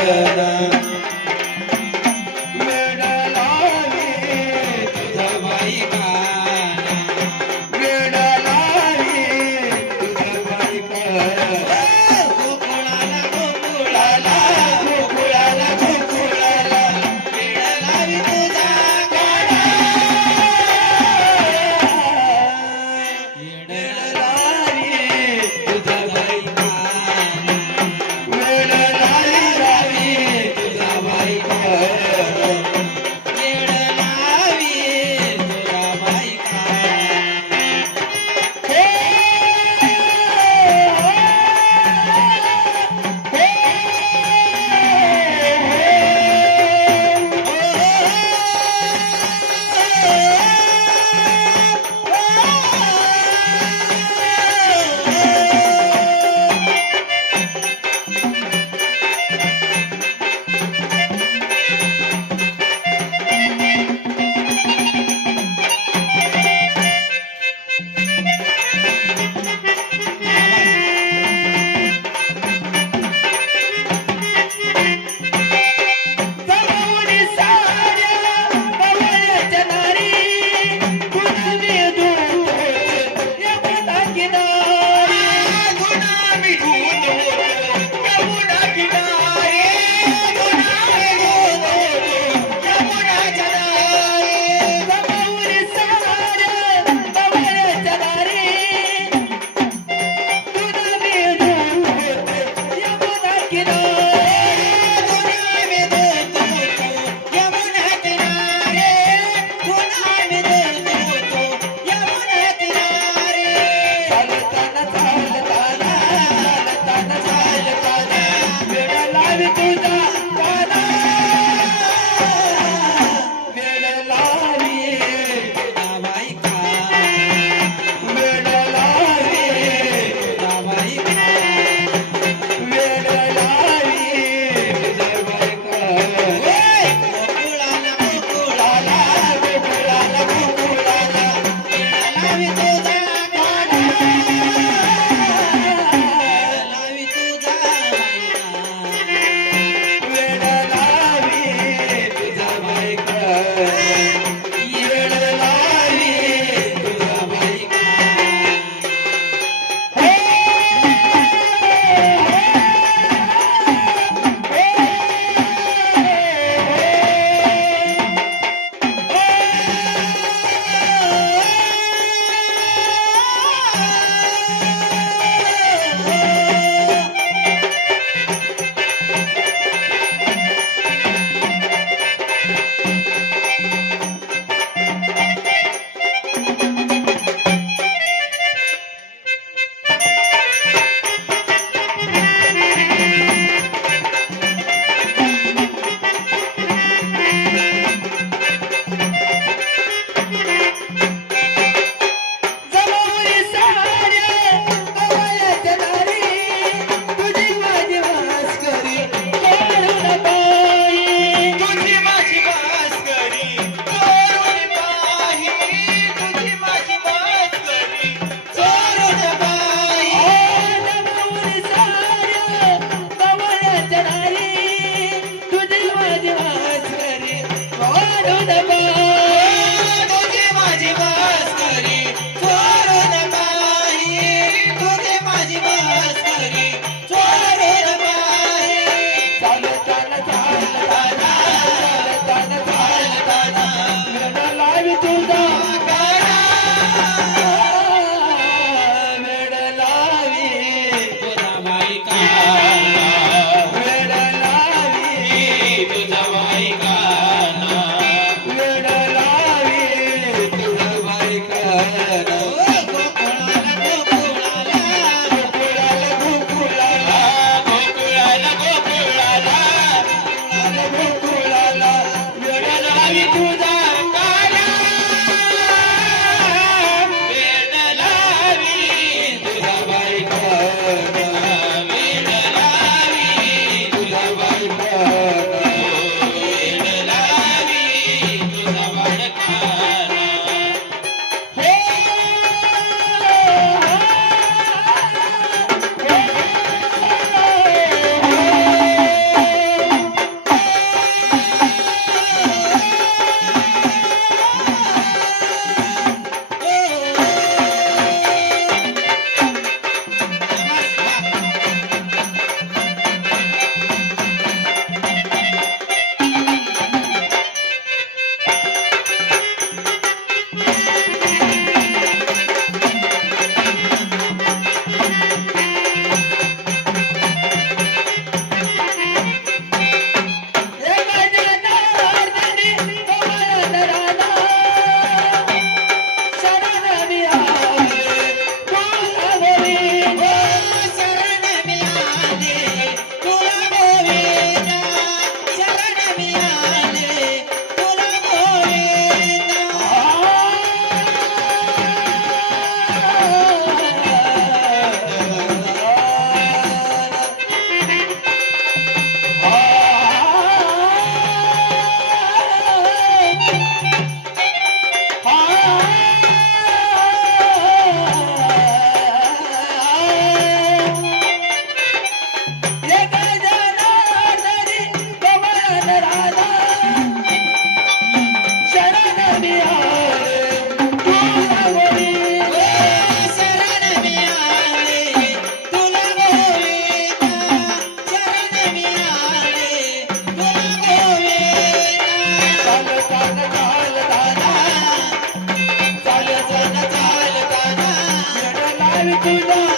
Yeah. do this. Hallelujah.